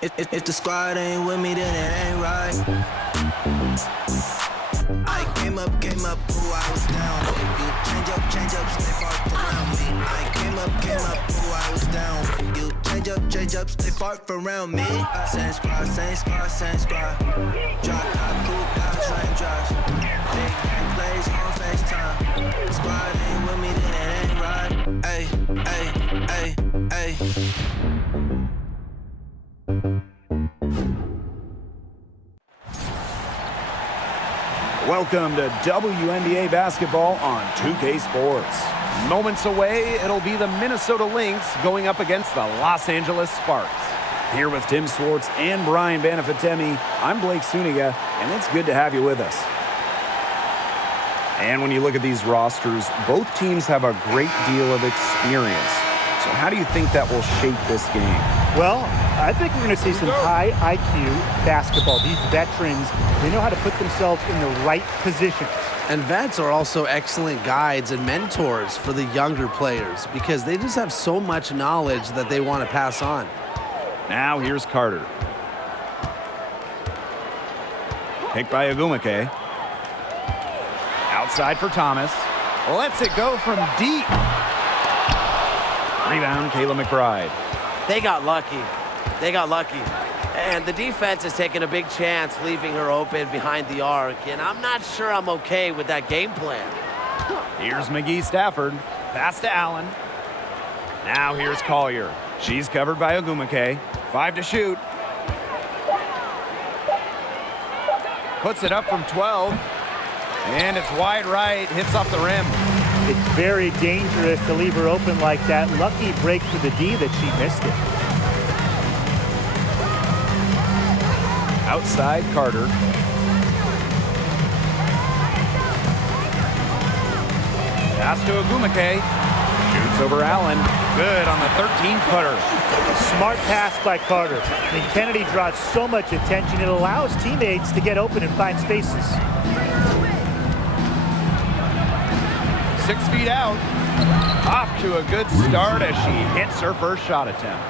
If the squad ain't with me, then it ain't right. I came up, ooh, I was down. You change up, stay far around me. I came up, ooh, I was down. You change up, stay far around me. Same squad. Drop top, cool guys, raindrops. Big game plays on FaceTime. Squad ain't with me, then it ain't right. Ay. Welcome to WNBA basketball on 2K Sports. Moments away, it'll be the Minnesota Lynx going up against the Los Angeles Sparks. Here with Tim Swartz and Brian Banafitemi, I'm Blake Suniga, and it's good to have you with us. And when you look at these rosters, both teams have a great deal of experience. So how do you think that will shape this game? Well, I think we're going to see some high IQ basketball. These veterans, they know how to put themselves in the right positions. And vets are also excellent guides and mentors for the younger players because they just have so much knowledge that they want to pass on. Now here's Carter. Picked by Ogumake. Outside for Thomas. Lets it go from deep. Rebound, Kayla McBride. They got lucky. And the defense is taking a big chance, leaving her open behind the arc. And I'm not sure I'm okay with that game plan. Here's McGee Stafford. Pass to Allen. Now here's Collier. She's covered by Ogumake. 5 to shoot. Puts it up from 12. And it's wide right. Hits off the rim. It's very dangerous to leave her open like that. Lucky break for the D that she missed it. Outside Carter. Pass to Ogumake. Shoots over Allen. Good on the 13-footer. Smart pass by Carter. I mean, Kennedy draws so much attention. It allows teammates to get open and find spaces. 6 feet out. Off to a good start as she hits her first shot attempt.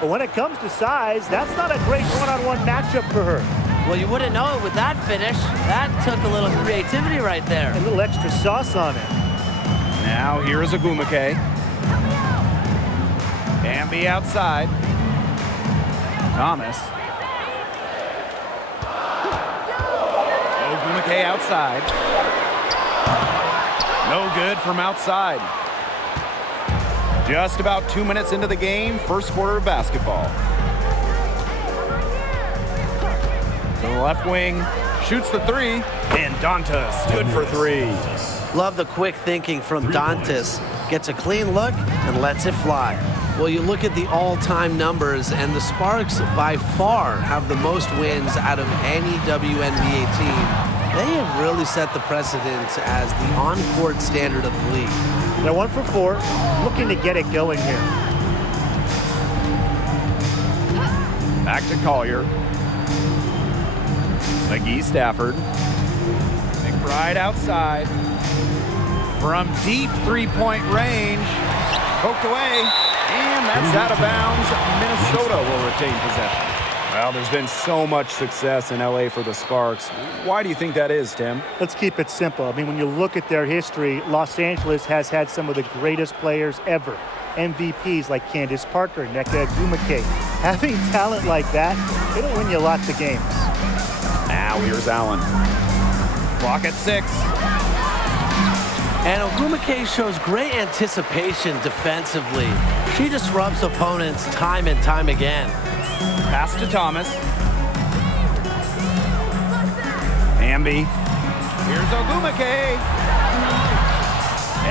But when it comes to size, that's not a great one-on-one matchup for her. Well, you wouldn't know it with that finish. That took a little creativity right there. A little extra sauce on it. Now here is Ogumake. Ambi outside. Thomas. Ogumake outside. No good from outside. Just about 2 minutes into the game, first quarter of basketball. To the left wing, shoots the three, and Dantas good for three. Love the quick thinking from Dantas. Gets a clean look and lets it fly. Well, you look at the all-time numbers, and the Sparks by far have the most wins out of any WNBA team. They have really set the precedent as the on-court standard of the league. They're 1 for 4, looking to get it going here. Back to Collier. McGee Stafford. McBride outside. From deep three-point range. Poked away. And that's out of bounds. Minnesota will retain possession. Well, there's been so much success in LA for the Sparks. Why do you think that is, Tim? Let's keep it simple. I mean, when you look at their history, Los Angeles has had some of the greatest players ever. MVPs like Candace Parker, Nneka Ogumake. Having talent like that, it'll win you lots of games. Now here's Allen. Clock at 6. And Ogumake shows great anticipation defensively. She disrupts opponents time and time again. Pass to Thomas. Ambi. Here's Ogumake.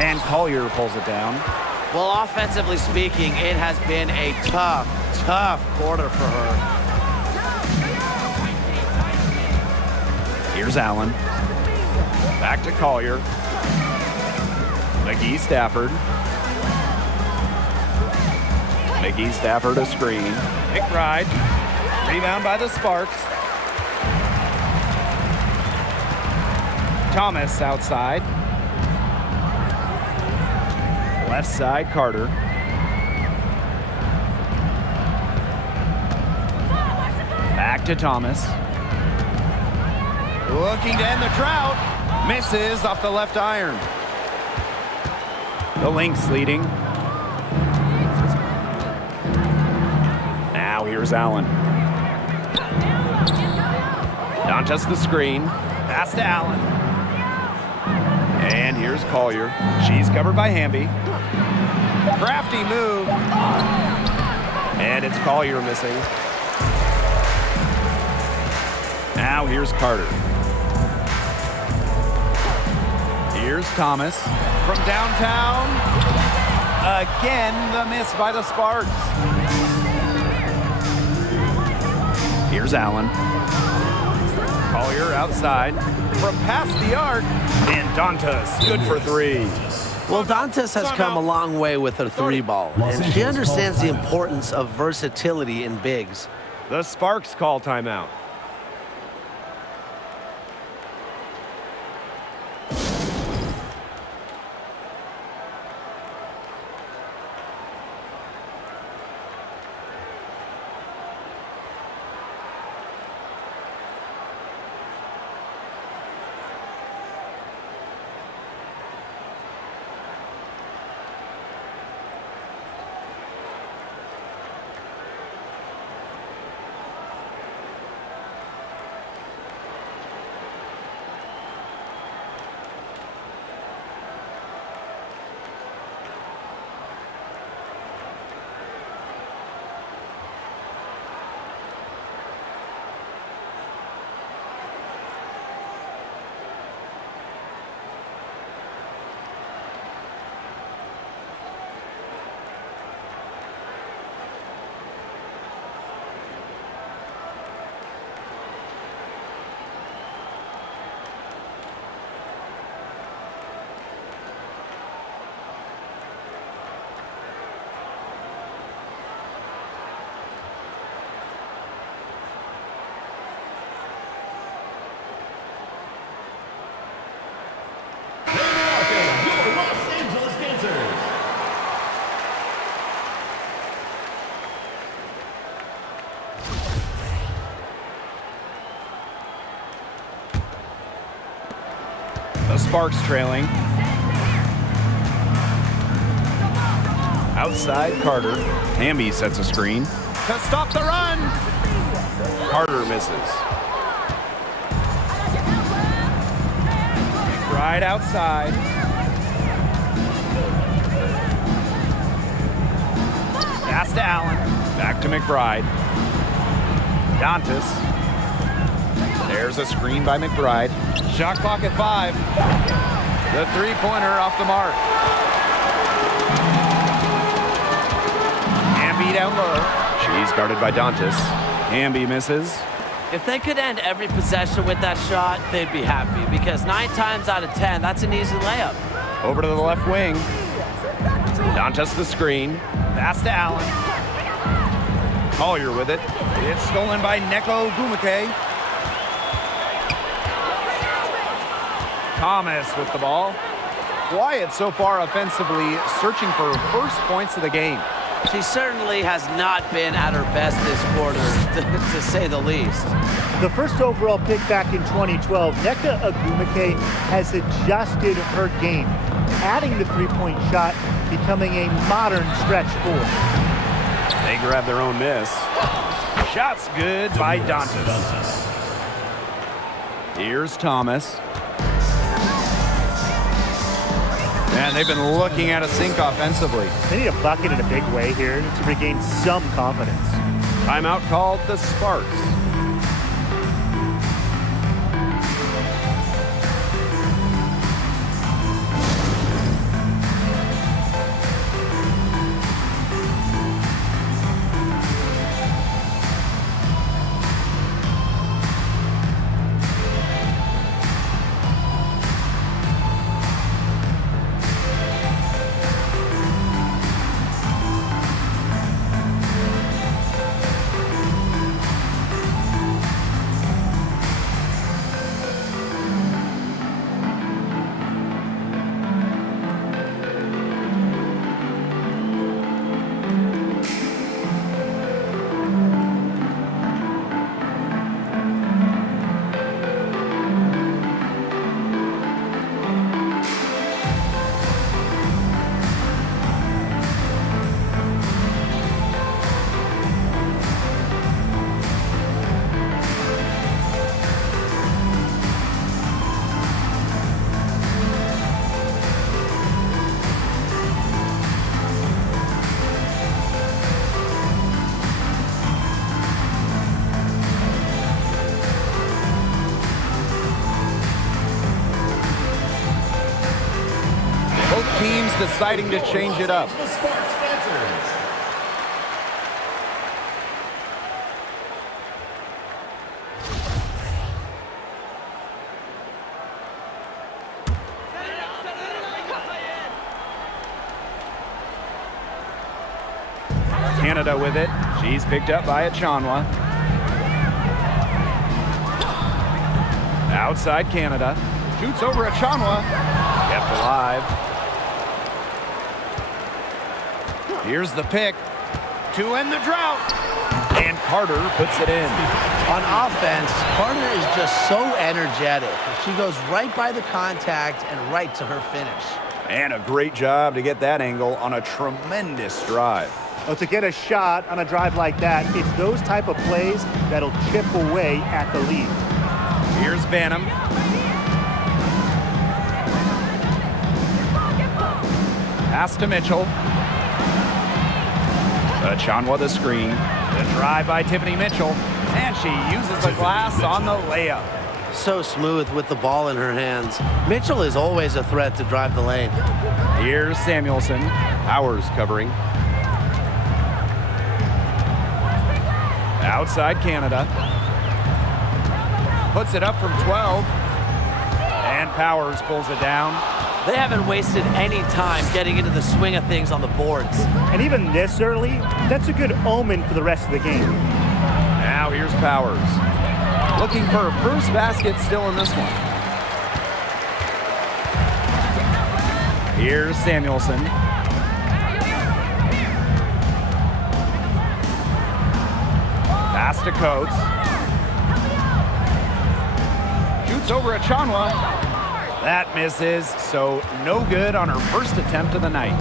And Collier pulls it down. Well, offensively speaking, it has been a tough quarter for her. Here's Allen. Back to Collier. McGee Stafford. McGee Stafford a screen. McBride. Rebound by the Sparks. Thomas outside. Left side, Carter. to Thomas. Looking to end the drought. Misses off the left iron. The Lynx leading. Now here's Allen. Dantas the screen. Pass to Allen. And here's Collier. She's covered by Hamby. Crafty move. And it's Collier missing. Now here's Carter. Here's Thomas from downtown. Again, the miss by the Sparks. Here's Allen. Collier outside from past the arc. And Dantas good for three. Well, Dantas has come a long way with her three ball, and she understands the importance of versatility in bigs. The Sparks call timeout. The Sparks trailing. Outside Carter. Hamby sets a screen to stop the run. Carter misses. Right outside. Pass to Allen. Back to McBride. Dantas. There's a screen by McBride. Shot clock at 5. The three-pointer off the mark. Hamby down low. She's guarded by Dantas. Hamby misses. If they could end every possession with that shot, they'd be happy, because 9 times out of 10, that's an easy layup. Over to the left wing. Dantas the screen. Pass to Allen. Collier with it. It's stolen by Neko Gumake. Thomas with the ball. Quiet so far offensively, searching for first points of the game. She certainly has not been at her best this quarter, to say the least. The first overall pick back in 2012, Nneka Ogwumike has adjusted her game, adding the three-point shot, becoming a modern stretch four. They grab their own miss. Shot's good by Dantas. Here's Thomas. And they've been looking at a sink offensively. They need a bucket in a big way here to regain some confidence. Timeout called the Sparks. deciding to change it up. Canada with it. She's picked up by Achanwa. Outside Canada. Shoots over Achanwa. Kept alive. Here's the pick. To end the drought. And Carter puts it in. On offense, Carter is just so energetic. She goes right by the contact and right to her finish. And a great job to get that angle on a tremendous drive. Well, to get a shot on a drive like that, it's those type of plays that'll chip away at the lead. Here's Banham. Pass to Mitchell. Achanwa the screen. The drive by Tiffany Mitchell. And she uses the glass on the layup. So smooth with the ball in her hands. Mitchell is always a threat to drive the lane. Here's Samuelson. Powers covering. Outside Canada. Puts it up from 12. And Powers pulls it down. They haven't wasted any time getting into the swing of things on the boards. And even this early, that's a good omen for the rest of the game. Now here's Powers. Looking for a first basket still in this one. Here's Samuelson. Pass to Coates. Shoots over Achanwa. That misses, so no good on her first attempt of the night.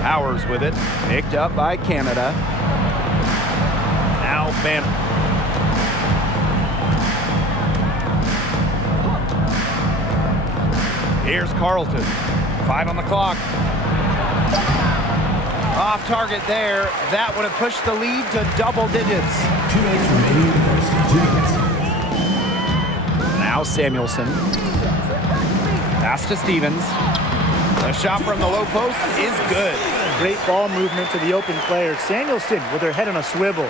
Powers with it, picked up by Canada. Now Banham. Here's Carlton. 5 on the clock. Off target there. That would have pushed the lead to double digits. Now Samuelson. Pass to Stevens. The shot from the low post is good. Great ball movement to the open player. Samuelson with her head on a swivel.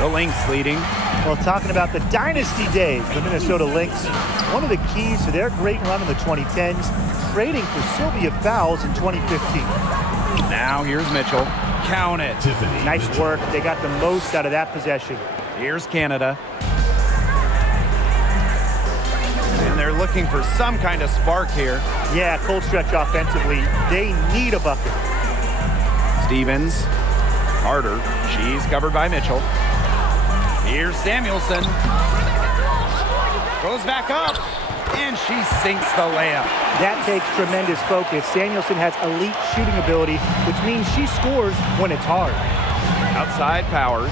The Lynx leading. Well, talking about the dynasty days, the Minnesota Lynx, one of the keys to their great run in the 2010s, trading for Sylvia Fowles in 2015. Now here's Mitchell. Count it. Nice work. They got the most out of that possession. Here's Canada. And they're looking for some kind of spark here. Yeah, cold stretch offensively. They need a bucket. Stevens. Carter. She's covered by Mitchell. Here's Samuelson. Goes back up. And she sinks the layup. That takes tremendous focus. Samuelson has elite shooting ability, which means she scores when it's hard. Outside Powers.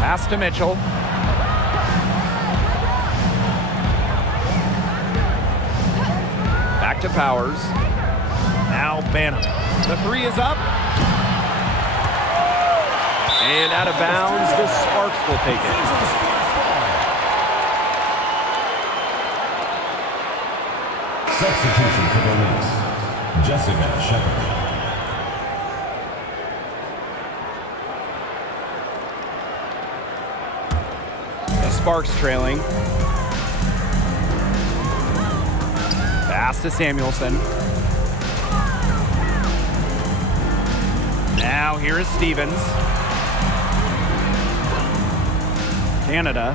Pass to Mitchell. Back to Powers. Now Banham. The three is up. And out of bounds, the Sparks will take it. Substitution for the Lynx, Jessica Shepard. The Sparks trailing. Pass to Samuelson. Now here is Stevens. Canada.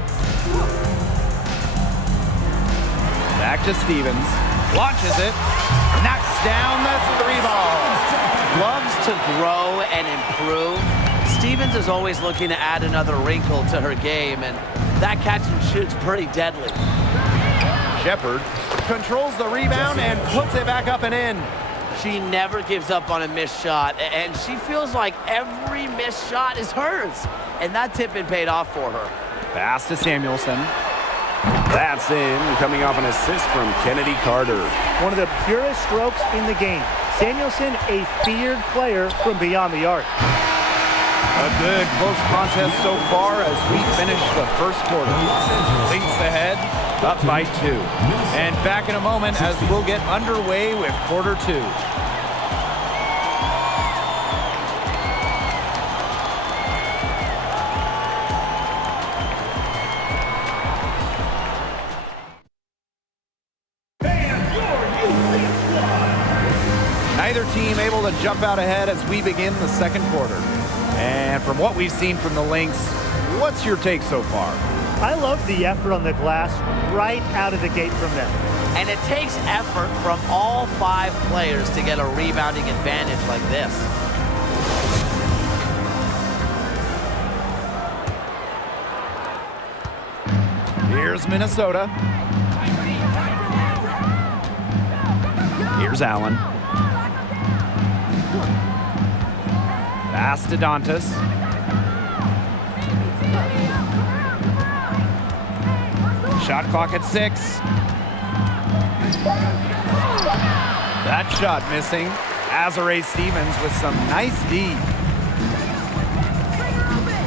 Back to Stevens. Launches it. Knocks down the three ball. Loves to grow and improve. Stevens is always looking to add another wrinkle to her game, and that catch and shoot's pretty deadly. Shepard controls the rebound and puts it back up and in. She never gives up on a missed shot, and she feels like every missed shot is hers. And that tip-in paid off for her. Pass to Samuelson. That's in, coming off an assist from Kennedy Carter. One of the purest strokes in the game. Samuelson, a feared player from beyond the arc. A good close contest so far as we finish the first quarter. Lynx ahead, up by 2. And back in a moment as we'll get underway with quarter 2. Neither team able to jump out ahead as we begin the second quarter. And from what we've seen from the Lynx, what's your take so far? I love the effort on the glass right out of the gate from them. And it takes effort from all 5 players to get a rebounding advantage like this. Here's Minnesota. Here's Allen. Pass to Dantas. Shot clock at 6. That shot missing. Azare Stevens with some nice D.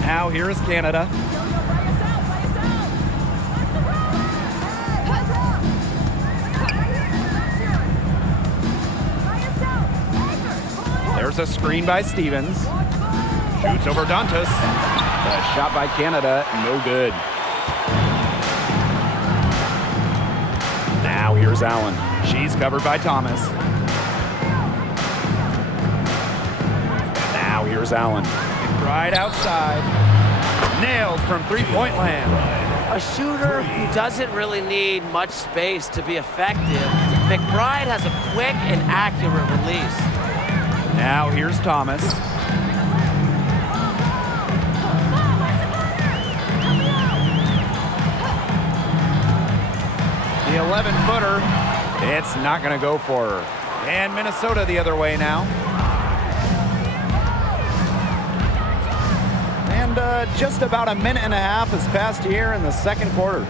Now here is Canada. There's a screen by Stevens. Shoots over Dantas. The shot by Canada, no good. Now here's Allen. She's covered by Thomas. Now here's Allen. Right outside. Nailed from three-point land. A shooter who doesn't really need much space to be effective. McBride has a quick and accurate release. Now here's Thomas. The 11-footer, it's not going to go for her. And Minnesota the other way now. And just about a minute and a half has passed here in the second quarter.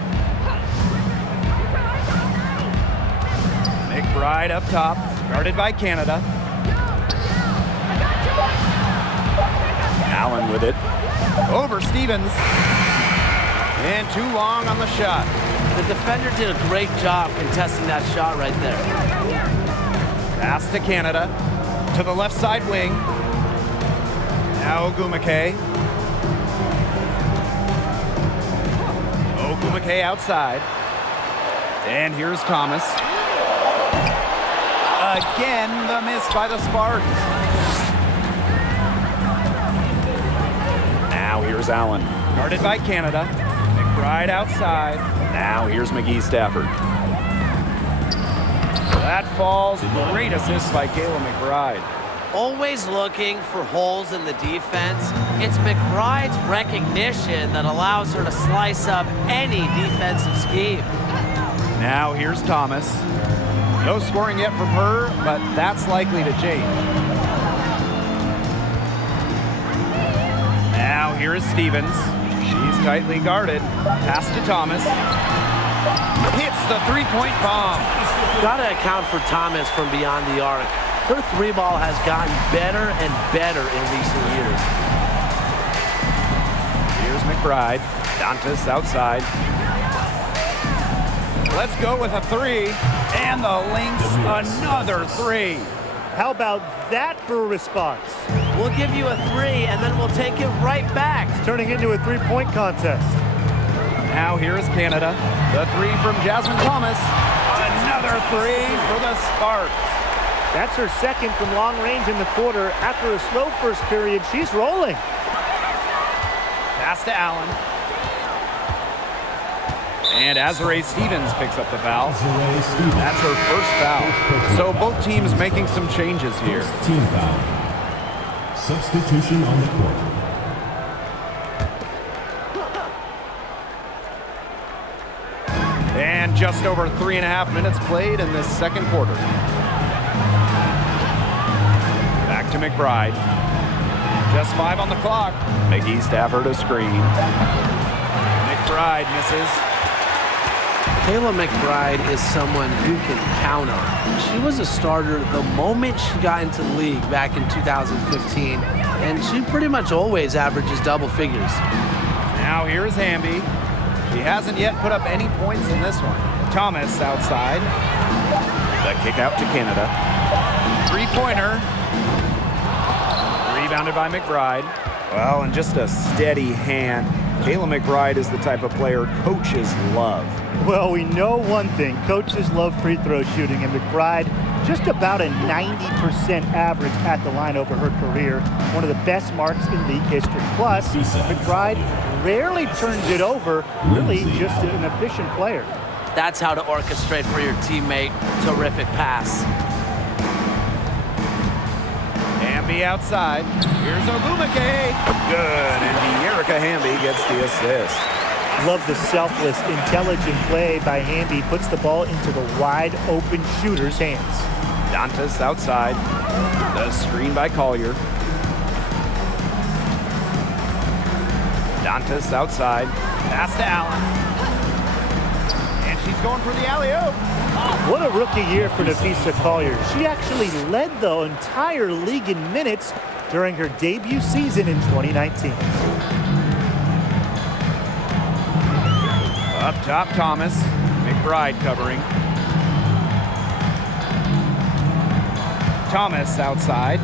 McBride up top, guarded by Canada. Allen with it. Over Stevens. And too long on the shot. The defender did a great job contesting that shot right there. Pass to Canada. To the left side wing. Now Ogumake. Ogumake outside. And here's Thomas. Again, the miss by the Sparks. Now here's Allen. Guarded by Canada. McBride outside. Now here's McGee Stafford. That falls. Great assist by Kayla McBride. Always looking for holes in the defense. It's McBride's recognition that allows her to slice up any defensive scheme. Now here's Thomas. No scoring yet from her, but that's likely to change. Now here is Stevens. She's tightly guarded. Pass to Thomas. Hits the three-point bomb. Gotta account for Thomas from beyond the arc. Her three ball has gotten better and better in recent years. Here's McBride. Dantas outside. Let's go with a 3. And the Lynx, another 3. How about that for a response? We'll give you a 3, and then we'll take it right back. It's turning into a three-point contest. Now here is Canada. The 3 from Jasmine Thomas. Another 3 for the Sparks. That's her second from long range in the quarter. After a slow first period, she's rolling. Pass to Allen. And Azare Stevens picks up the foul. That's her first foul. So both teams making some changes here. Team foul. Substitution on the court. And just over 3.5 minutes played in this second quarter. Back to McBride. Just 5 on the clock. McGee Stafford a screen. McBride misses. Kayla McBride is someone who can count on. She was a starter the moment she got into the league back in 2015, and she pretty much always averages double figures. Now here's Hamby. She hasn't yet put up any points in this one. Thomas outside. The kick out to Canada. Three-pointer. Rebounded by McBride. Well, and just a steady hand. Kayla McBride is the type of player coaches love. Well, we know one thing. Coaches love free throw shooting, and McBride just about a 90% average at the line over her career. One of the best marks in league history. Plus, McBride rarely turns it over. Really just an efficient player. That's how to orchestrate for your teammate. Terrific pass. Hamby outside. Here's Ogumake. Good, and Erica Hamby gets the assist. Love the selfless, intelligent play by Hamby. Puts the ball into the wide open shooter's hands. Dantas outside. The screen by Collier. Dantas outside. Pass to Allen. And she's going for the alley-oop. What a rookie year for Nafisa Collier. She actually led the entire league in minutes during her debut season in 2019. Up top, Thomas. McBride covering. Thomas outside.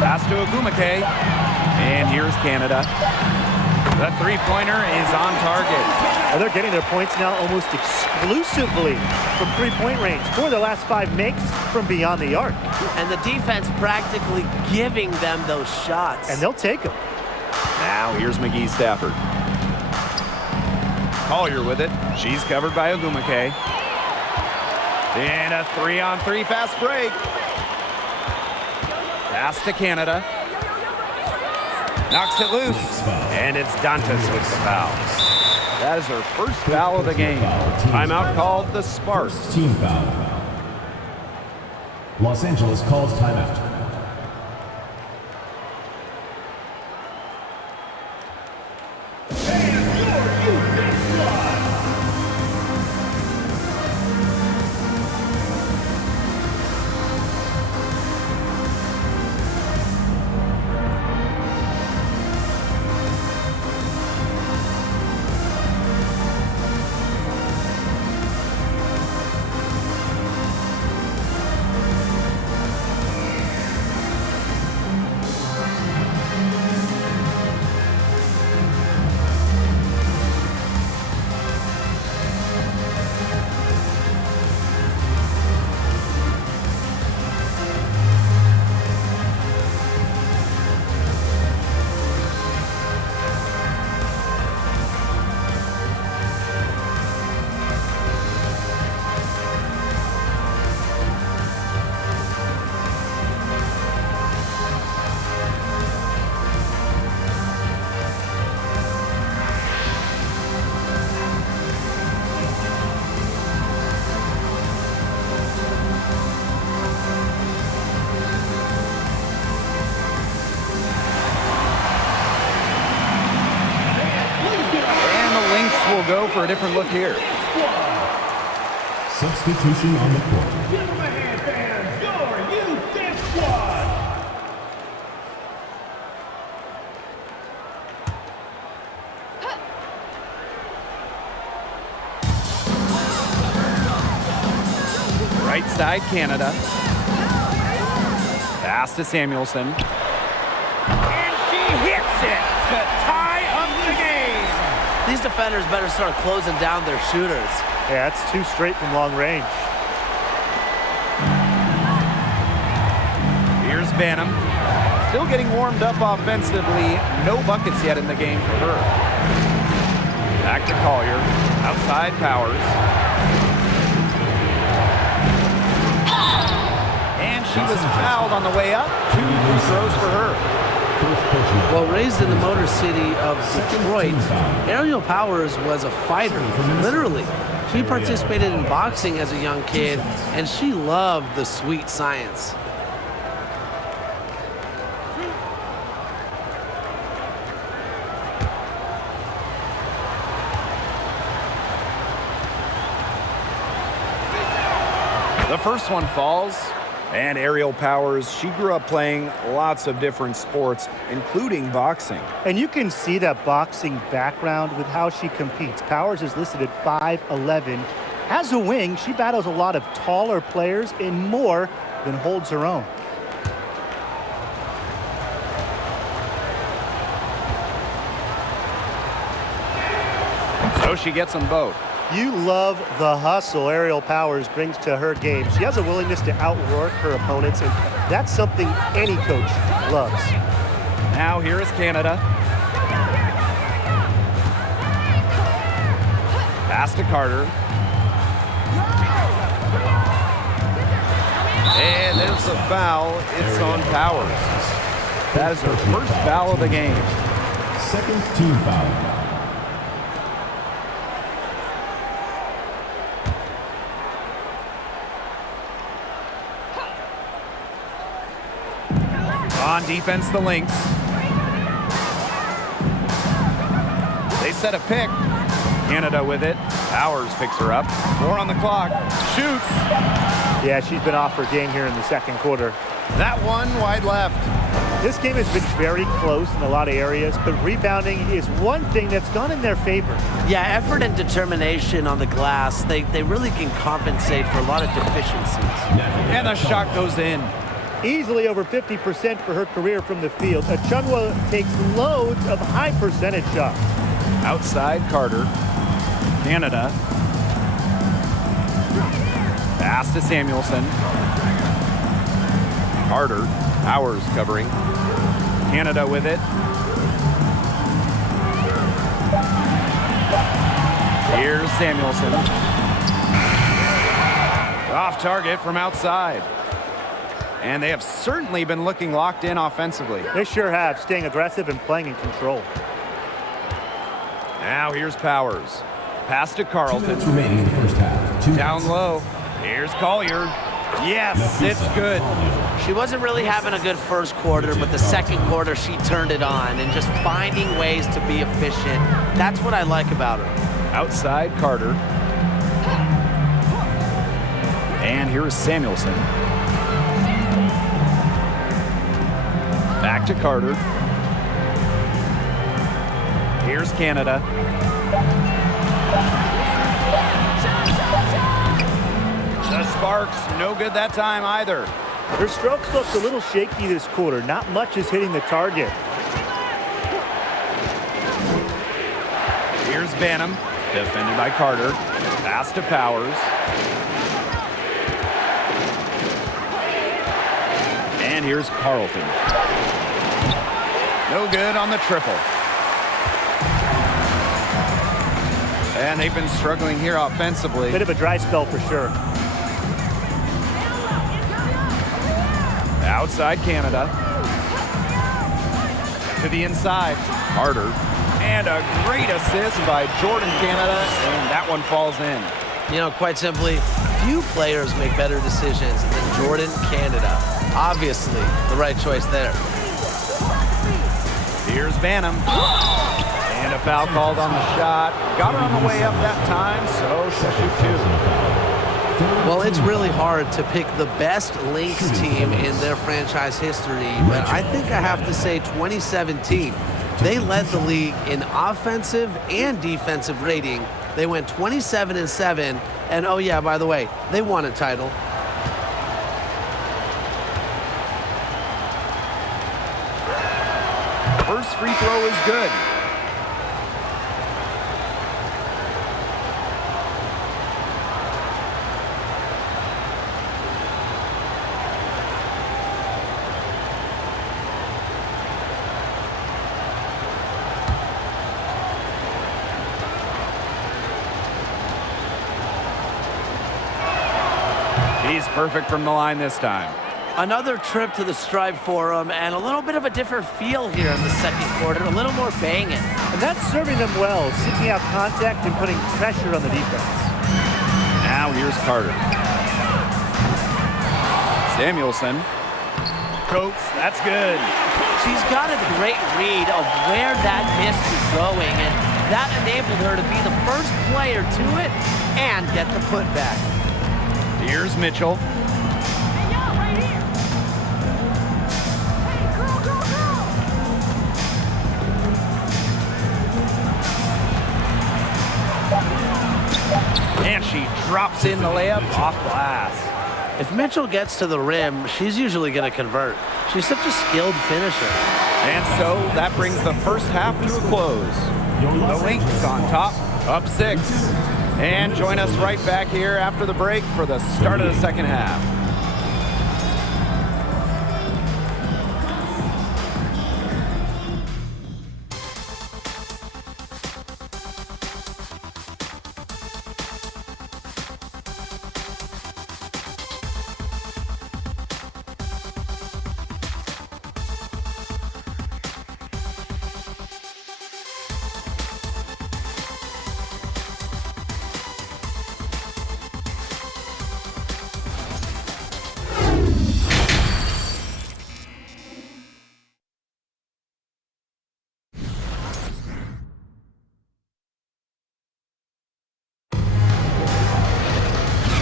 Pass to Ogumake. And here's Canada. The three-pointer is on target. And they're getting their points now almost exclusively from three-point range. 4 of their last 5 makes from beyond the arc. And the defense practically giving them those shots. And they'll take them. Now here's McGee Stafford. Collier with it. She's covered by Ogumake. And a 3-on-3 fast break. Pass to Canada. Knocks it loose. And it's Dantas with the foul. That is her first foul of the game. Timeout called the Sparks. Team foul. Los Angeles calls timeout. We'll go for a different look here. Substitution on the court. Give them a hand, fans. Your youth dance squad. Right side, Canada. Pass to Samuelson. And she hits it to tie up the game. These defenders better start closing down their shooters. Yeah, that's 2 straight from long range. Here's Banham. Still getting warmed up offensively. No buckets yet in the game for her. Back to Collier. Outside Powers. And she was fouled on the way up. 2 free throws for her. Well, raised in the Motor City of Detroit, Ariel Powers was a fighter, literally. She participated in boxing as a young kid, and she loved the sweet science. The first one falls. And Aerial Powers, she grew up playing lots of different sports, including boxing. And you can see that boxing background with how she competes. Powers is listed at 5'11". As a wing, she battles a lot of taller players and more than holds her own. So she gets them both. You love the hustle Aerial Powers brings to her game. She has a willingness to outwork her opponents, and that's something any coach loves. Now here is Canada. Pass to Carter. And there's a foul. It's on Powers. That is her first foul of the game. Second team foul. On defense, the Lynx. They set a pick. Canada with it. Powers picks her up. 4 on the clock. Shoots. Yeah, she's been off her game here in the second quarter. That one wide left. This game has been very close in a lot of areas, but rebounding is one thing that's gone in their favor. Yeah, effort and determination on the glass, they really can compensate for a lot of deficiencies. And the shot goes in. Easily over 50% for her career from the field. Achunwa takes loads of high percentage shots. Outside Carter. Canada. Pass to Samuelson. Carter. Powers covering. Canada with it. Here's Samuelson. Off target from outside. And they have certainly been looking locked in offensively. They sure have, staying aggressive and playing in control. Now here's Powers. Pass to Carlton. 2 minutes remaining in the first half. 2 Down minutes. low. Here's Collier. Yes, it's good. She wasn't really having a good first quarter, but the second quarter she turned it on and just finding ways to be efficient. That's what I like about her. Outside Carter. And here's Samuelson. Back to Carter. Here's Canada. The Sparks, no good that time either. Her strokes looked a little shaky this quarter. Not much is hitting the target. Here's Banham, defended by Carter. Pass to Powers. And here's Carlton. No good on the triple. And they've been struggling here offensively. Bit of a dry spell for sure. Outside Canada. To the inside. Carter. And a great assist by Jordan Canada, and that one falls in. You know, quite simply, few players make better decisions than Jordan Canada. Obviously, the right choice there. Here's Banham. And a foul called on the shot. Got her on the way up that time, so she'll shoot 2. Well, it's really hard to pick the best Lynx team in their franchise history, but I think I have to say 2017. They led the league in offensive and defensive rating. They went 27-7, and oh yeah, by the way, they won a title. First free throw is good. He's perfect from the line this time. Another trip to the Stripe Forum and a little bit of a different feel here in the second quarter, a little more banging. And that's serving them well, seeking out contact and putting pressure on the defense. Now here's Carter. Samuelson. Coates, that's good. She's got a great read of where that miss is going, and that enabled her to be the first player to it and get the putback. Here's Mitchell. And she drops in the layup off glass. If Mitchell gets to the rim, she's usually going to convert. She's such a skilled finisher. And so that brings the first half to a close. The Lynx on top, up 6. And join us right back here after the break for the start of the second half.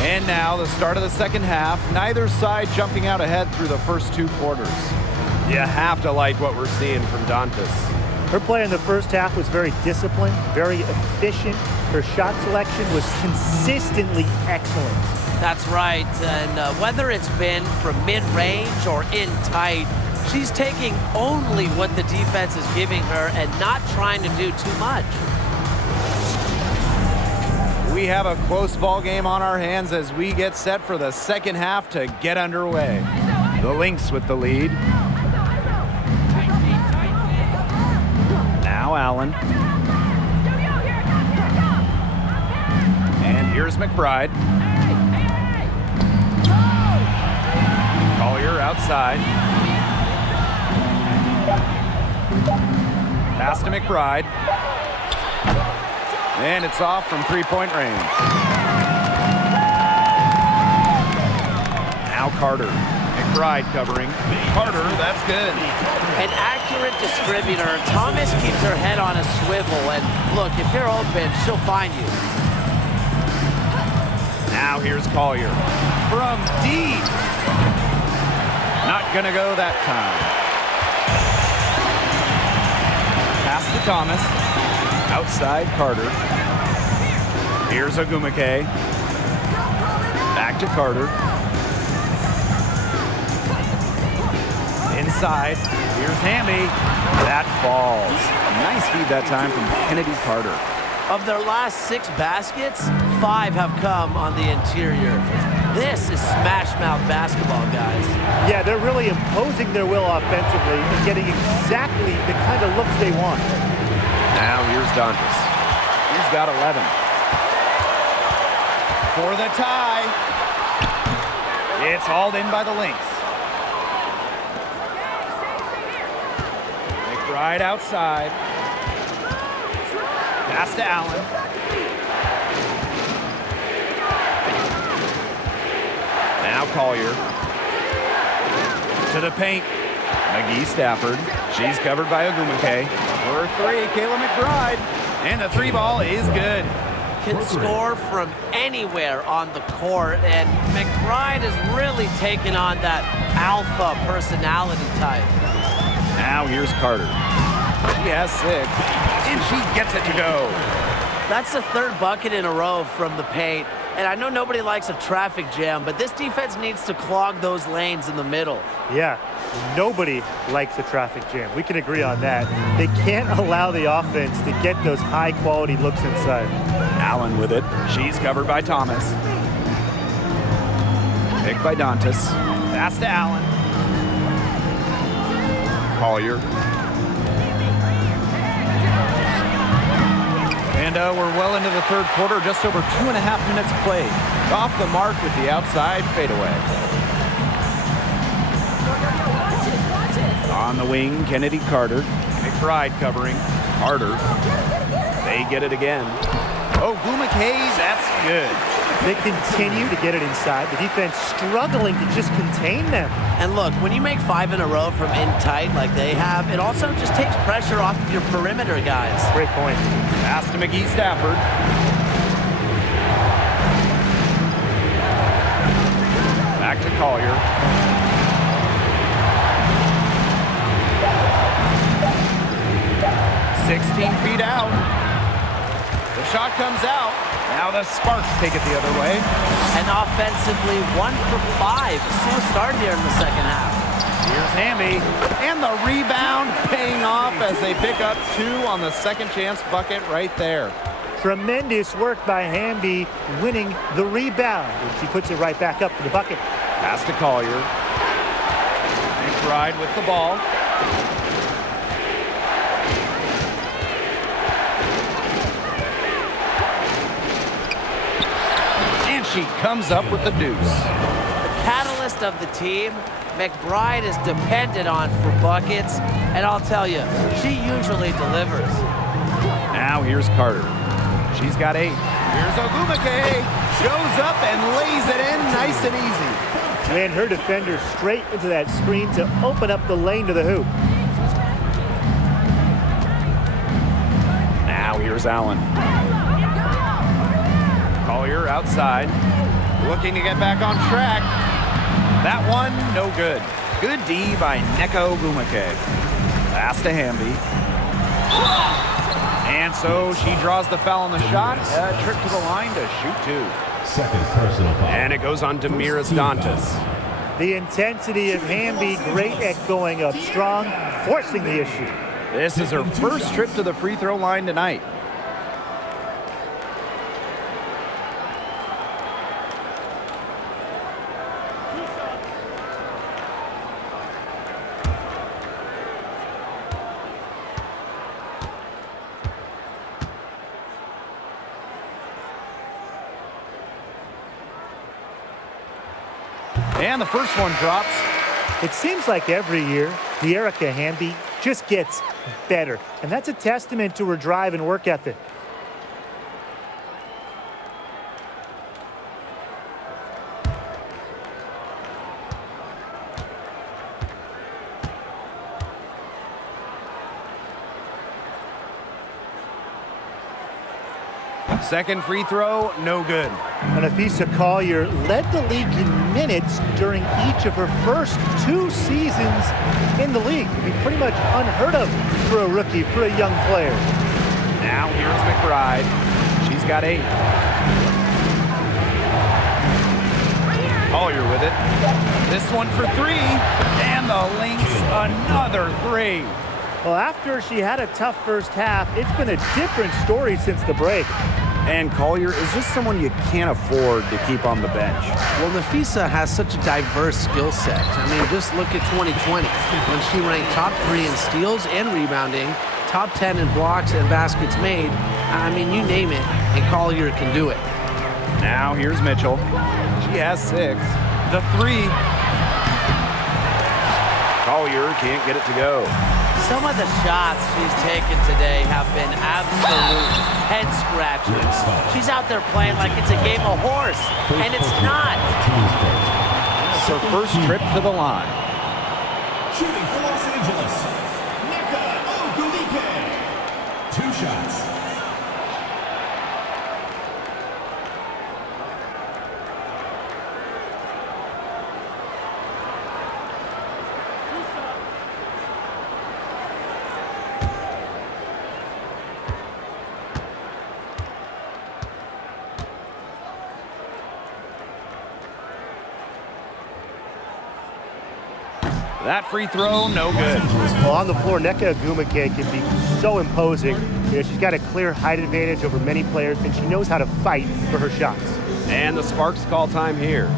And now the start of the second half. Neither side jumping out ahead through the first 2 quarters. You have to like what we're seeing from Dantas. Her play in the first half was very disciplined, very efficient. Her shot selection was consistently excellent. That's right, and whether it's been from mid-range or in tight, she's taking only what the defense is giving her and not trying to do too much. We have a close ball game on our hands as we get set for the second half to get underway. The Lynx with the lead. Now Allen. And here's McBride. Collier outside. Pass to McBride. And it's off from 3-point range. Now Carter. McBride covering. Carter, that's good. An accurate distributor. Thomas keeps her head on a swivel. And look, if you're open, she'll find you. Now here's Collier. From deep. Not gonna go that time. Pass to Thomas. Outside Carter. Here's Agumake. Back to Carter. Inside. Here's Hamby. That falls. Nice feed that time from Kennedy Carter. Of their last 6 baskets, 5 have come on the interior. This is smash mouth basketball, guys. Yeah, they're really imposing their will offensively and getting exactly the kind of looks they want. Now here's Dantas. He's got 11. For the tie. It's hauled in by the Lynx. McBride outside. Pass to Allen. Now Collier. To the paint. McGee Stafford. She's covered by Agumake. For 3, Kayla McBride. And the 3 ball is good. Can score from anywhere on the court, and McBride has really taken on that alpha personality type. Now here's Carter. She has 6, and she gets it to go. That's the 3rd bucket in a row from the paint, and I know nobody likes a traffic jam, but this defense needs to clog those lanes in the middle. Yeah, nobody likes a traffic jam. We can agree on that. They can't allow the offense to get those high-quality looks inside. Allen with it. She's covered by Thomas. Picked by Dantas. Pass to Allen. Collier. And we're well into the 3rd quarter, just over 2.5 minutes played. Off the mark with the outside fadeaway. On the wing, Kennedy Carter. McBride covering. Carter. They get it again. Oh, Gumake, that's good. They continue to get it inside. The defense struggling to just contain them. And look, when you make 5 in a row from in tight like they have, it also just takes pressure off of your perimeter guys. Great point. Pass to McGee Stafford. Back to Collier. "16 feet out. The shot comes out. Now the Sparks take it the other way. And offensively, 1 for 5. Slow start here in the second half. Here's Hamby, and the rebound paying off as they pick up 2 on the second chance bucket right there. Tremendous work by Hamby winning the rebound. And she puts it right back up to the bucket. Pass to Collier. McBride with the ball. And she comes up with the deuce. The catalyst of the team, McBride is dependent on for buckets, and I'll tell you, she usually delivers. Now here's Carter. She's got 8. Here's Ogumake. Goes up and lays it in nice and easy. Ran her defender straight into that screen to open up the lane to the hoop. Now here's Allen. Collier outside. Looking to get back on track. That one, no good. Good D by Neko Ogumake. Pass to Hamby. And so she draws the foul on the shot. A trip to the line to shoot 2. Second personal foul. And it goes on to Miras Dantas. The intensity of Hamby, great at going up strong, forcing the issue. This is her first trip to the free throw line tonight. And the first one drops. It seems like every year, the Erica Hamby just gets better. And that's a testament to her drive and work ethic. Second free throw, no good. And Afisa Collier led the league in minutes during each of her first 2 seasons in the league. I mean, pretty much unheard of for a rookie, for a young player. Now here's McBride. She's got 8. Collier with it. This one for 3. And the Lynx, another 3. Well, after she had a tough first half, it's been a different story since the break. And Collier is just someone you can't afford to keep on the bench. Well, Nafisa has such a diverse skill set. I mean, just look at 2020, when she ranked top 3 in steals and rebounding, top 10 in blocks and baskets made. I mean, you name it, and Collier can do it. Now here's Mitchell. She has 6. The 3. Collier can't get it to go. Some of the shots she's taken today have been absolute head scratchers. She's out there playing like it's a game of horse, and it's not. It's her first trip to the line. Shooting for Los Angeles, Neko Ogumake. 2 shots. That free throw, no good. Well, on the floor, Neko Ogumake can be so imposing. You know, she's got a clear height advantage over many players, and she knows how to fight for her shots. And the Sparks call time here.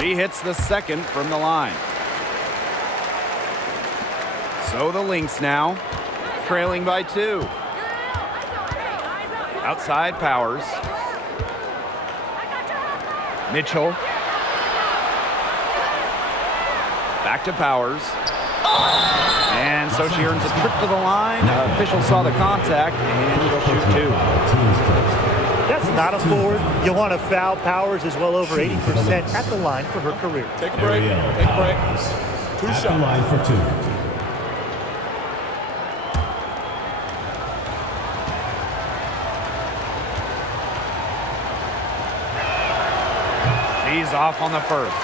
He hits the second from the line. So the Lynx now, trailing by 2. Outside Powers. Mitchell. Back to Powers. And so she earns a trip to the line. Official saw the contact, and she'll shoot 2. That's not a forward. You want to foul. Powers is well over 80% at the line for her career. Take a break. Take a break. 2 At the shots. line for 2. She's off on the first.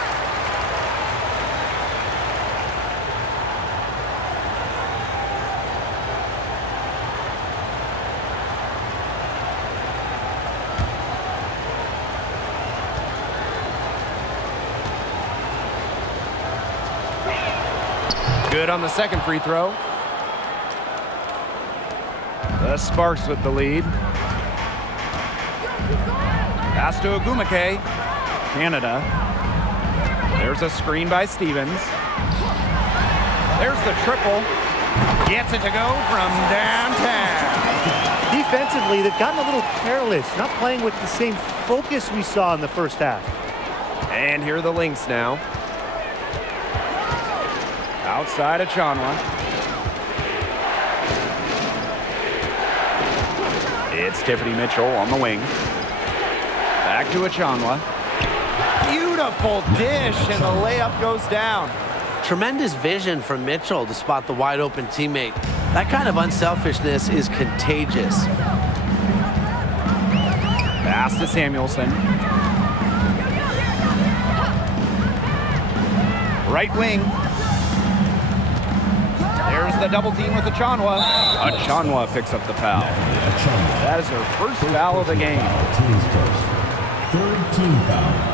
Good on the second free throw. The Sparks with the lead. Pass to Agumake. Canada. There's a screen by Stevens. There's the triple. Gets it to go from downtown. Defensively, they've gotten a little careless, not playing with the same focus we saw in the first half. And here are the Lynx now. Outside of Chanwa. It's Tiffany Mitchell on the wing. Back to Achanwa. Beautiful dish, and the layup goes down. Tremendous vision from Mitchell to spot the wide open teammate. That kind of unselfishness is contagious. Pass to Samuelson. Right wing. There's the double team with Achanwa. Achanwa picks up the foul. That is her first foul of the game. Team's first. Third team foul.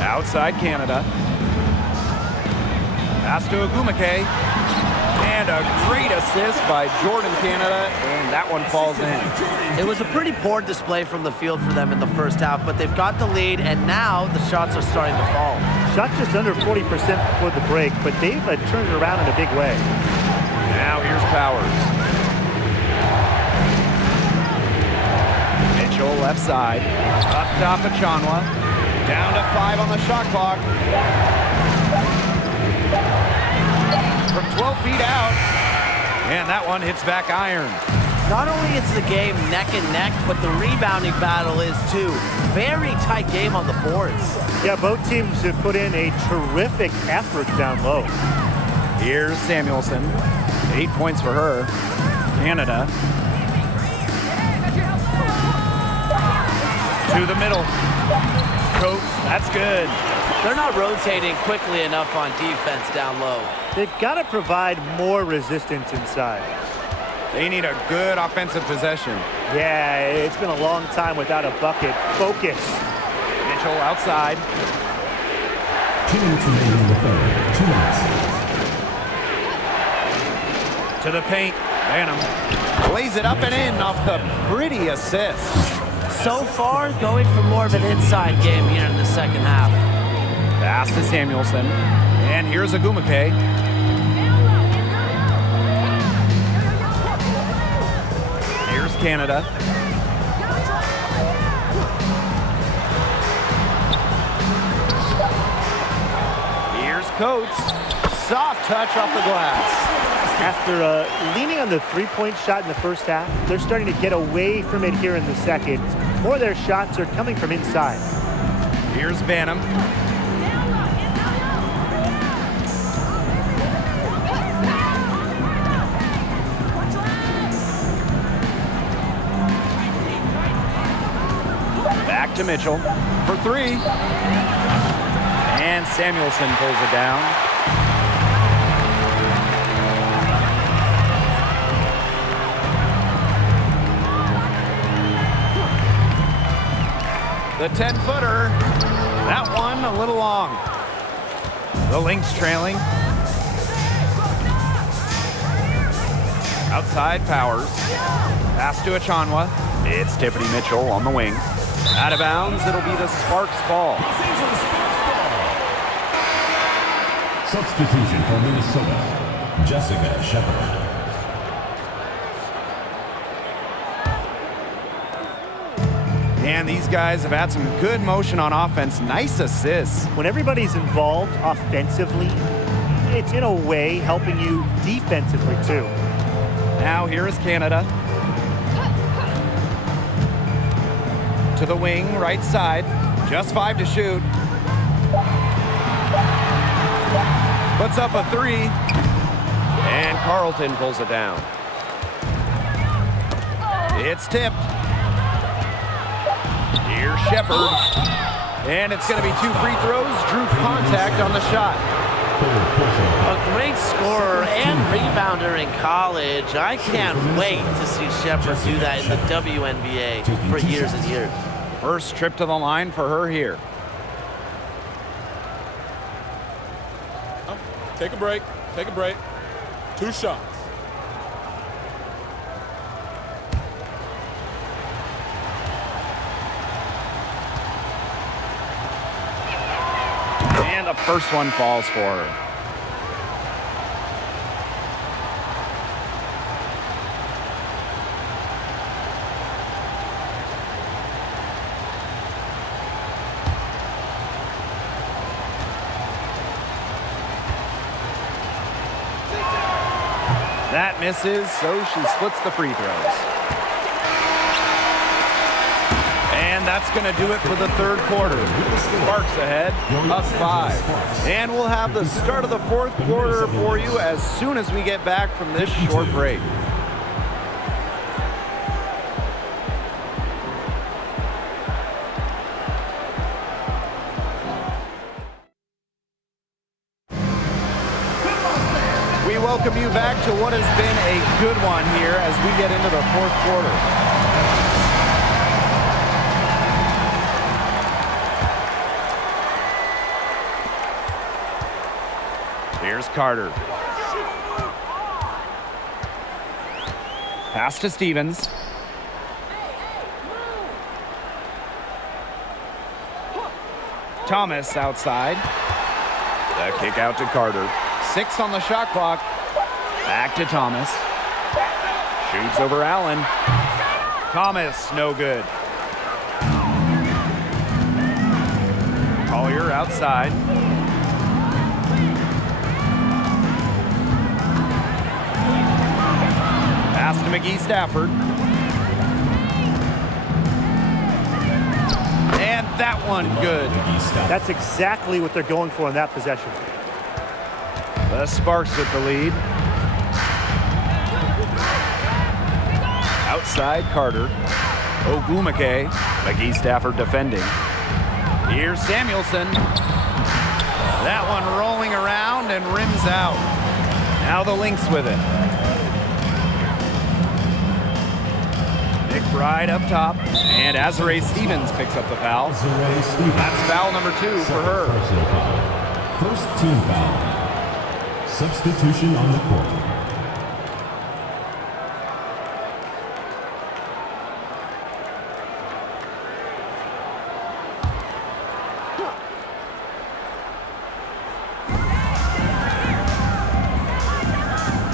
Outside Canada. Pass to Agumake. And a great assist by Jordan Canada, and that one falls in. It was a pretty poor display from the field for them in the first half, but they've got the lead, and now the shots are starting to fall. Shot just under 40% before the break, but they've turned it around in a big way. Now here's Powers. Mitchell left side. Up top of Chanwa. Down to 5 on the shot clock. From 12 feet out. And that one hits back iron. Not only is the game neck and neck, but the rebounding battle is too. Very tight game on the boards. Yeah, both teams have put in a terrific effort down low. Here's Samuelson. 8 points for her. Canada. To the middle. Coates, that's good. They're not rotating quickly enough on defense down low. They've got to provide more resistance inside. They need a good offensive possession. Yeah, it's been a long time without a bucket. Focus. Mitchell outside. 2 minutes remaining in the third. 2 minutes. To the paint. Banham lays it up and in off the pretty assist. So far, going for more of an inside game here in the second half. Pass to Samuelson. And here's Agumake. Here's Canada. Here's Coates. Soft touch off the glass. After leaning on the three-point shot in the first half, they're starting to get away from it here in the second. More of their shots are coming from inside. Here's Banham. Back to Mitchell for 3. And Samuelson pulls it down. The 10-footer, that one a little long. The Lynx trailing. Outside Powers. Pass to Achanwa. It's Tiffany Mitchell on the wing. Out of bounds, it'll be the Sparks ball. Substitution for Minnesota, Jessica Shepard. And these guys have had some good motion on offense. Nice assists. When everybody's involved offensively, it's in a way helping you defensively too. Now here is Canada. To the wing, right side. Just 5 to shoot. Puts up a 3. And Carlton pulls it down. It's tipped. Here's Shepard. And it's going to be 2 free throws. Drew contact on the shot. A great scorer and rebounder in college. I can't wait to see Shepard do that in the WNBA for years and years. First trip to the line for her here. Take a break. Take a break. 2 shots. And the first one falls for her. That misses, so she splits the free throws. And that's going to do it for the third quarter. Sparks ahead, up 5. And we'll have the start of the fourth quarter for you as soon as we get back from this short break. We welcome you back to what has been a good one here as we get into the fourth quarter. Here's Carter. Pass to Stevens. Thomas outside. The kick out to Carter. 6 on the shot clock. Back to Thomas. Shoots over Allen. Thomas, no good. Collier outside. Pass to McGee Stafford. And that one good. That's exactly what they're going for in that possession. The Sparks with the lead. Outside Carter. Ogumake. McGee Stafford defending. Here's Samuelson. That one rolling around and rims out. Now the Lynx with it. McBride up top. And Azare Stevens picks up the foul. That's foul number 2 for her. First team foul. Substitution on the court.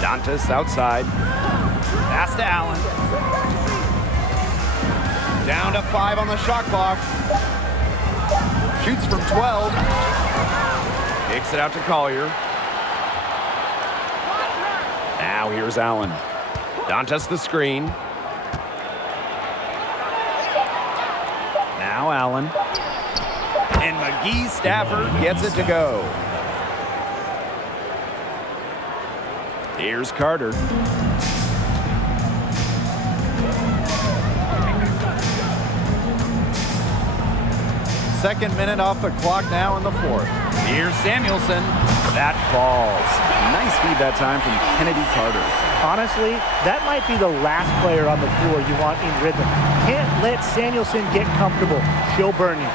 Dantas outside. Pass to Allen. Down to 5 on the shot clock. Shoots from 12. Kicks it out to Collier. Now here's Allen. Dantas the screen. Now Allen. And McGee Stafford gets it to go. Here's Carter. Second minute off the clock now in the fourth. Here's Samuelson. That falls. Nice feed that time from Kennedy Carter. Honestly, that might be the last player on the floor you want in rhythm. Can't let Samuelson get comfortable. She'll burn you.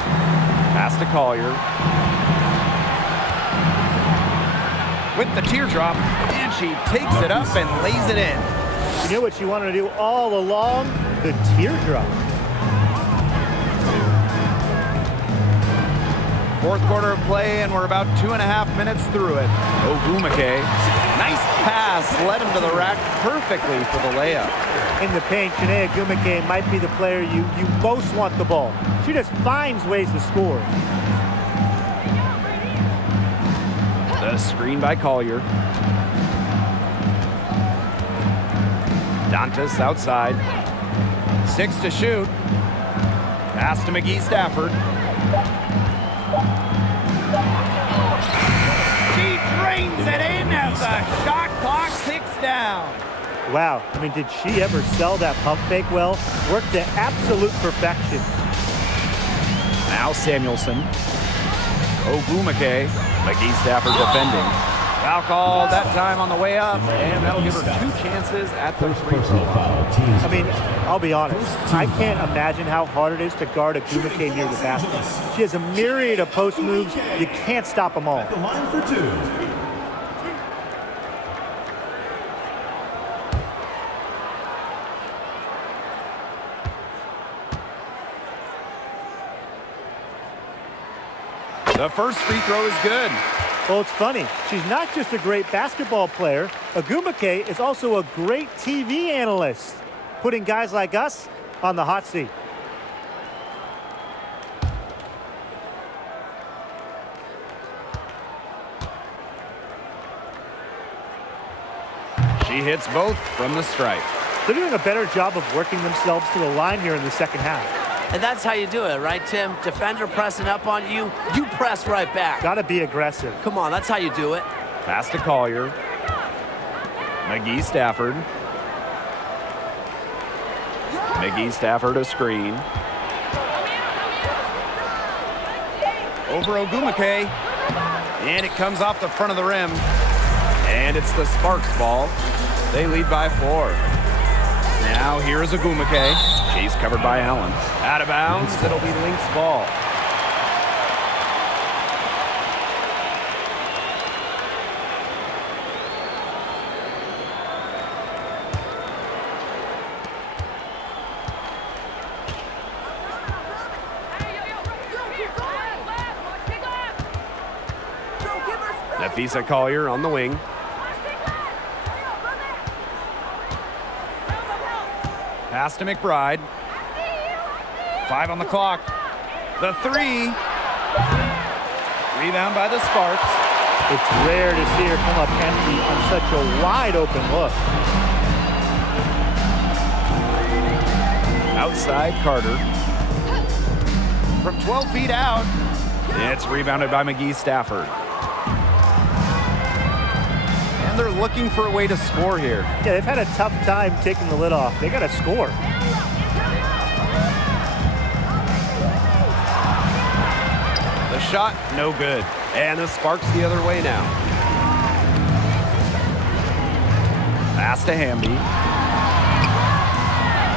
Pass to Collier. With the teardrop, and she takes it up and lays it in. You know what you wanted to do all along? The teardrop. Fourth quarter of play, and we're about 2.5 minutes through it. Ogumake, nice pass, led him to the rack perfectly for the layup. In the paint, Chiney Ogumake might be the player you most want the ball. She just finds ways to score. The screen by Collier. Dantas outside. 6 to shoot. Pass to McGee Stafford. She drains it in as the shot clock ticks down. Wow, I mean, did she ever sell that pump fake well? Worked to absolute perfection. Now Samuelson. Ogumake. McGee Stafford defending. Foul called that time on the way up, and that'll give her 2 chances at the free throw line. I mean, I'll be honest. I can't imagine how hard it is to guard Ogumake near the basket. She has a myriad of post moves. You can't stop them all. The line for 2. The first free throw is good. Well, it's funny. She's not just a great basketball player. Ogumake is also a great TV analyst, putting guys like us on the hot seat. She hits both from the stripe. They're doing a better job of working themselves to the line here in the second half. And that's how you do it, right, Tim? Defender pressing up on you, you press right back. Got to be aggressive. Come on, that's how you do it. Pass to Collier. McGee Stafford. McGee Stafford a screen. Over Ogumake. And it comes off the front of the rim. And it's the Sparks ball. They lead by 4. Now here is Ogumake. She's covered by Allen. Out of bounds, it'll be Lynx ball. Nafisa Collier on the wing. Pass to McBride. 5 on the clock. The 3. Rebound by the Sparks. It's rare to see her come up empty on such a wide open look. Outside Carter. From 12 feet out. It's rebounded by McGee Stafford. And they're looking for a way to score here. Yeah, they've had a tough time taking the lid off. They got to score. The shot, no good. And the Sparks the other way now. Pass to Hamby.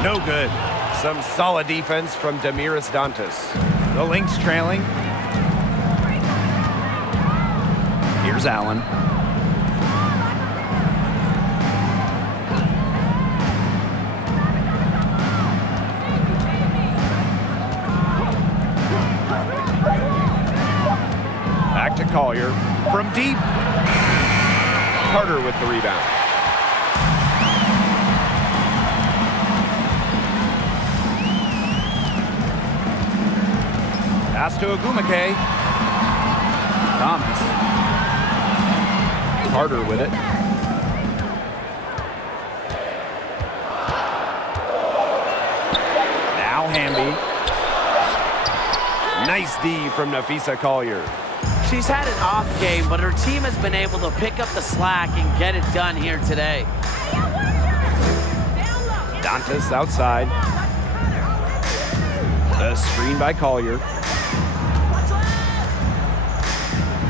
No good. Some solid defense from Damiris Dantas. The Lynx trailing. Here's Allen. Back to Collier. From deep. Carter with the rebound. Pass to Ogumake. Thomas. Carter with it. Now Hamby. Nice D from Nafisa Collier. She's had an off game, but her team has been able to pick up the slack and get it done here today. Dantas outside. The screen by Collier.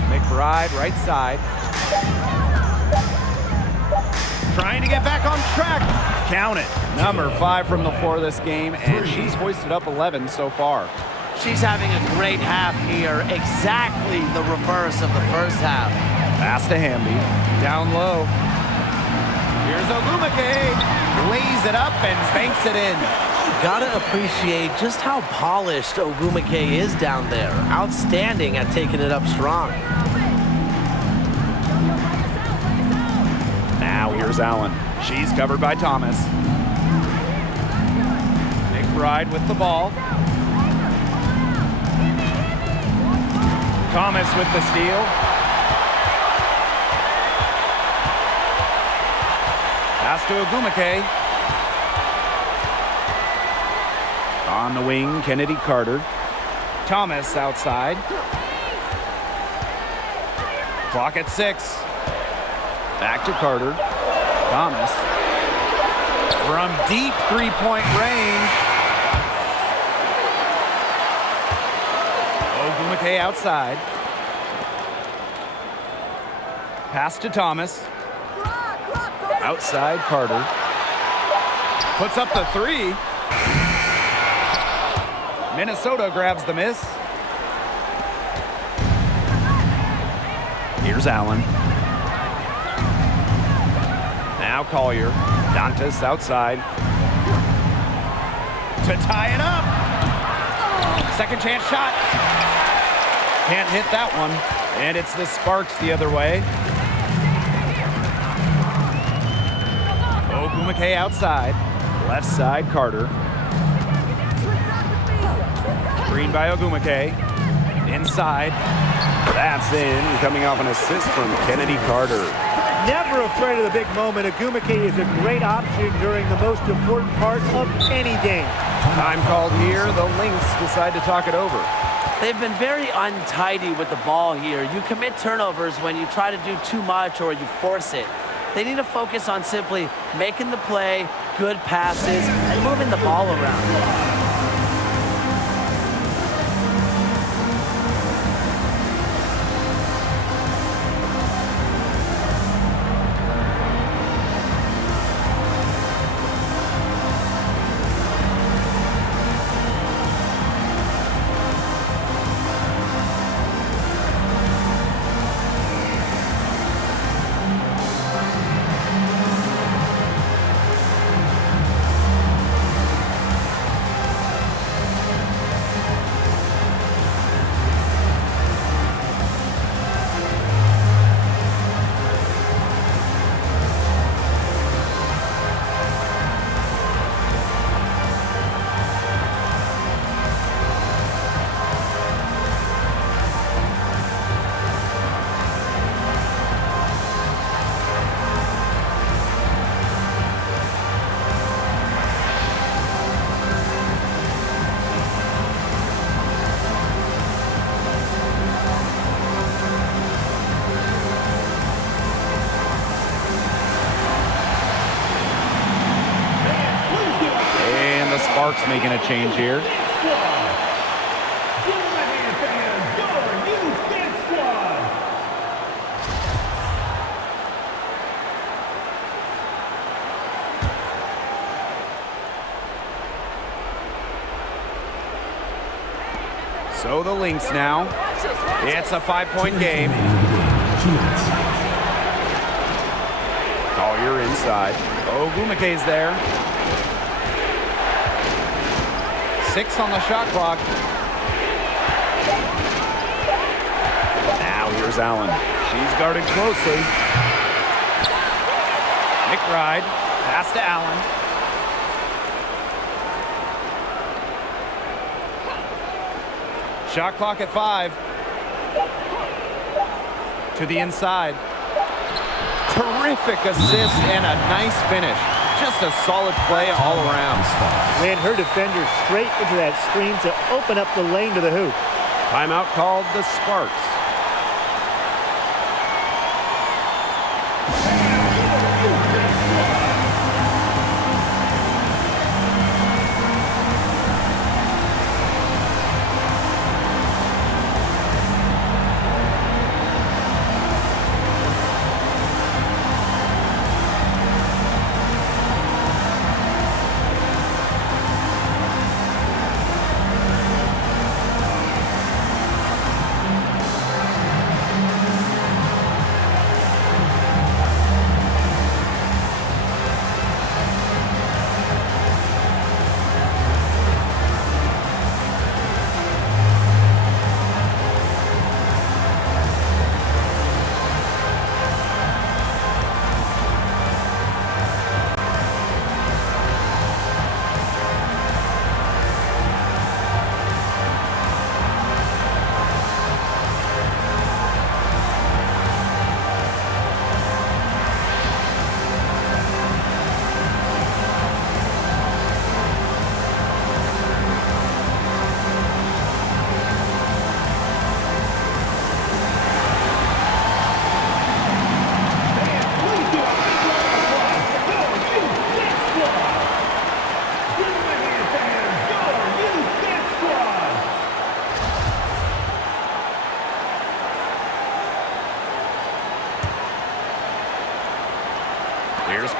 McBride right side. Trying to get back on track. Count it. Number 5 from the floor this game, and she's hoisted up 11 so far. She's having a great half here, exactly the reverse of the first half. Pass to Hamby. Down low. Here's Ogumake. lays it up and banks it in. Gotta appreciate just how polished Ogumake is down there. Outstanding at taking it up strong. Now here's Allen. She's covered by Thomas. McBride with the ball. Thomas with the steal. Pass to Ogumake. On the wing, Kennedy Carter. Thomas outside. Clock at 6. Back to Carter. Thomas. From deep three-point range. Ogumake outside. Pass to Thomas. Outside Carter. Puts up the 3. Minnesota grabs the miss. Here's Allen. Now Collier. Dantas outside. To tie it up. Second chance shot. Can't hit that one. And it's the Sparks the other way. Ogumake outside. Left side Carter. Screen by Ogumake. Inside. That's in. Coming off an assist from Kennedy Carter. Never afraid of the big moment. Ogumake is a great option during the most important part of any game. Time called here. The Lynx decide to talk it over. They've been very untidy with the ball here. You commit turnovers when you try to do too much or you force it. They need to focus on simply making the play, good passes, and moving the ball around. Sparks making a change here. So the Lynx now. It's a 5-point game. Collier inside. Ogumake's there. 6 on the shot clock. Now here's Allen. She's guarded closely. McBride. Pass to Allen. Shot clock at 5. To the inside. Terrific assist and a nice finish. Just a solid play all around. Ran her defender straight into that screen to open up the lane to the hoop. Timeout called the Sparks.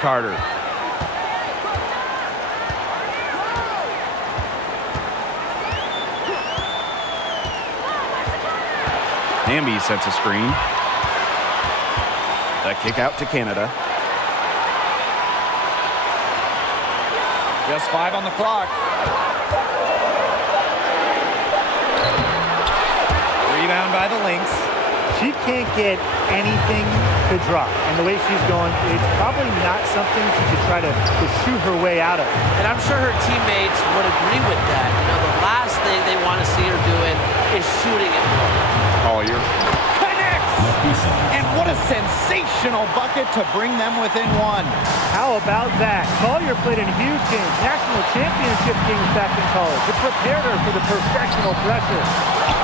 Carter. Hamby sets a screen. The kick out to Canada. Just 5 on the clock. Rebound by the Lynx. She can't get anything to drop. And the way she's going, it's probably not something she could try to shoot her way out of. And I'm sure her teammates would agree with that. You know, the last thing they want to see her doing is shooting it more. Collier connects! And what a sensational bucket to bring them within 1. How about that? Collier played in huge games, national championship games back in college. It prepared her for the professional pressure.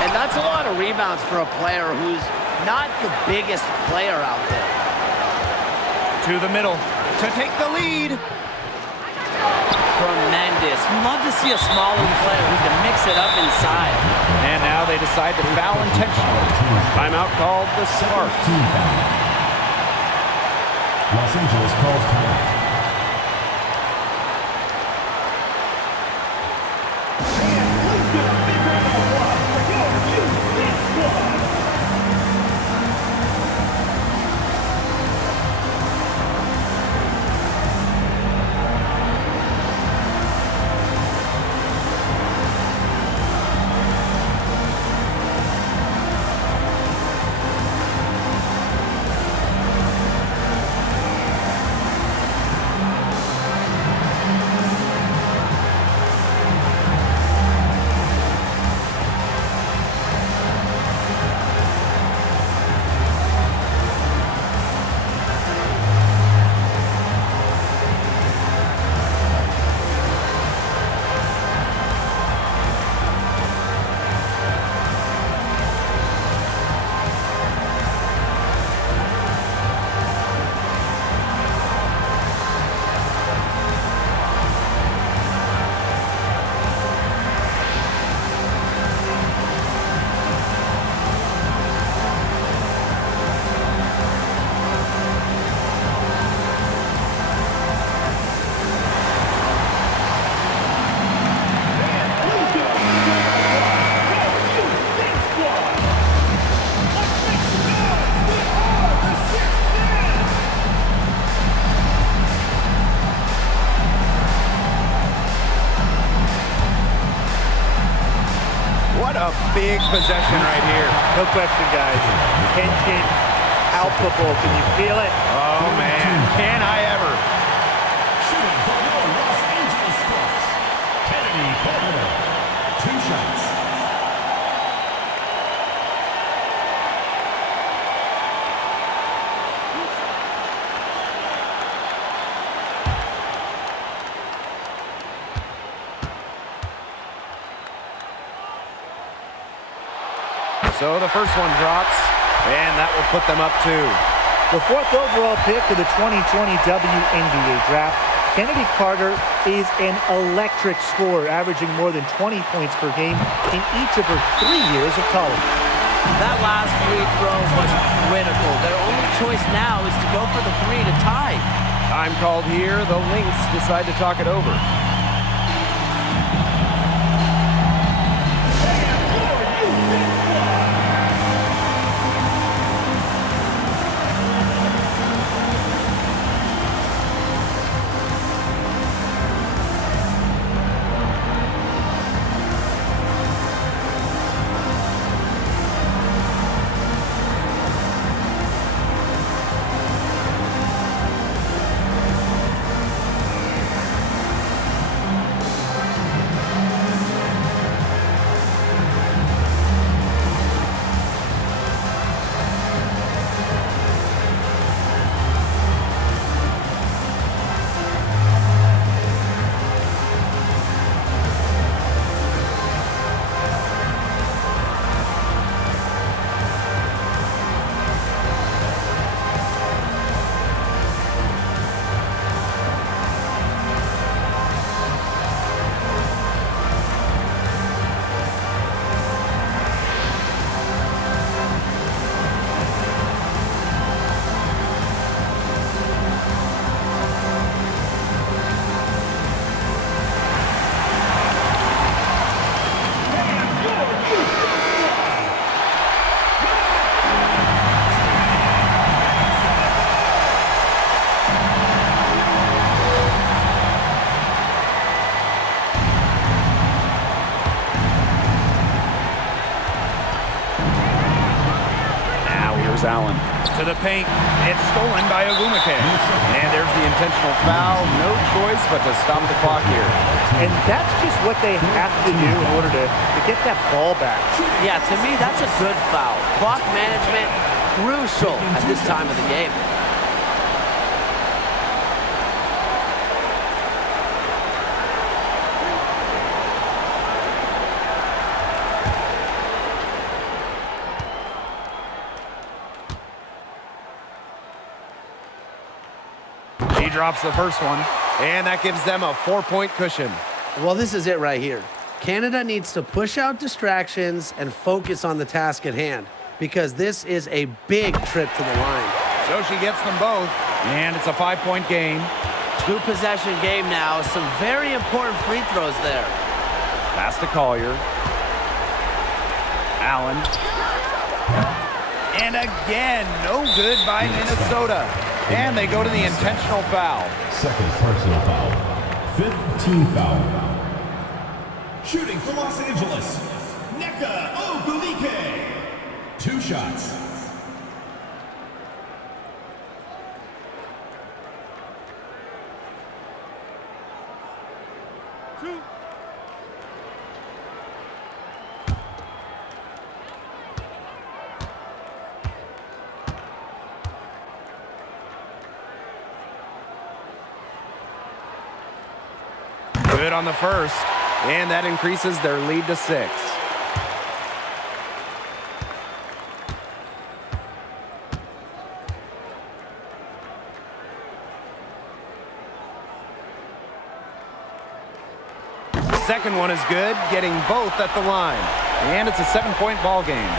And that's a lot of rebounds for a player who's not the biggest player out there. To the middle to take the lead. Tremendous. You love to see a smaller player who can mix it up inside. And now they decide to foul intentionally. Timeout called the Sparks. Team foul. Los Angeles calls timeout. Big possession right here. No question, guys. Tension, palpable. Can you feel it? Oh, man. Can I ever? Shooting for your Los Angeles Sparks. Kennedy Carter. 2 shots. So the first one drops, and that will put them up 2. The 4th overall pick of the 2020 WNBA draft, Kennedy Carter is an electric scorer, averaging more than 20 points per game in each of her 3 years of college. That last free throw was critical. Their only choice now is to go for the 3 to tie. Time called here. The Lynx decide to talk it over. Here's Allen to the paint. It's stolen by Ogumake. And there's the intentional foul. No choice but to stop the clock here. And that's just what they have to do in order to get that ball back. Yeah, to me, that's a good foul. Clock management, crucial at this time of the game. He drops the first one, and that gives them a 4-point cushion. Well, this is it right here. Canada needs to push out distractions and focus on the task at hand because this is a big trip to the line. So she gets them both, and it's a 5-point game. 2-possession game now. Some very important free throws there. Pass to Collier. Allen. And again, no good by Minnesota. And they go to the intentional foul. Second personal foul. 5th team foul. Shooting for Los Angeles, Nneka Ogumake. 2 shots. Good on the first, and that increases their lead to 6. The second one is good, getting both at the line, and it's a 7-point ball game.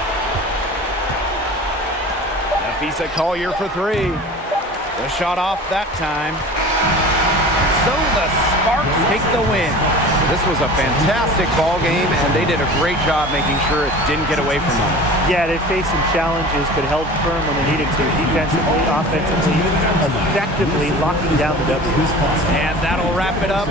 Nafisa Collier for 3. The shot off that time. So the Sparks take the win. This was a fantastic ball game, and they did a great job making sure it didn't get away from them. Yeah, they faced some challenges, but held firm when they needed to. Defensively, offensively, effectively locking down the W. And that'll wrap it up.